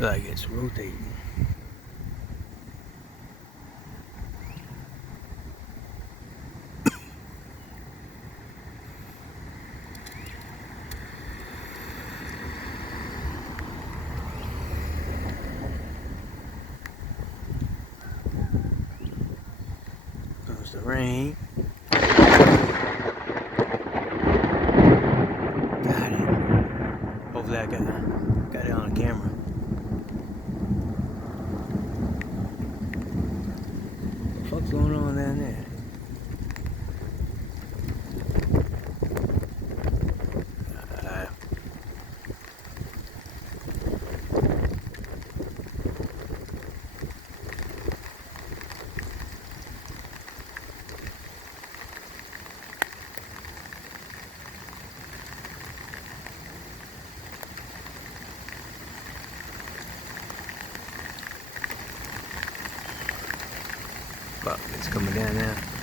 Like it's rotating. Comes the rain. Got it. Hopefully I got it on camera. What the fuck's going on down there? Fuck, it's coming down now.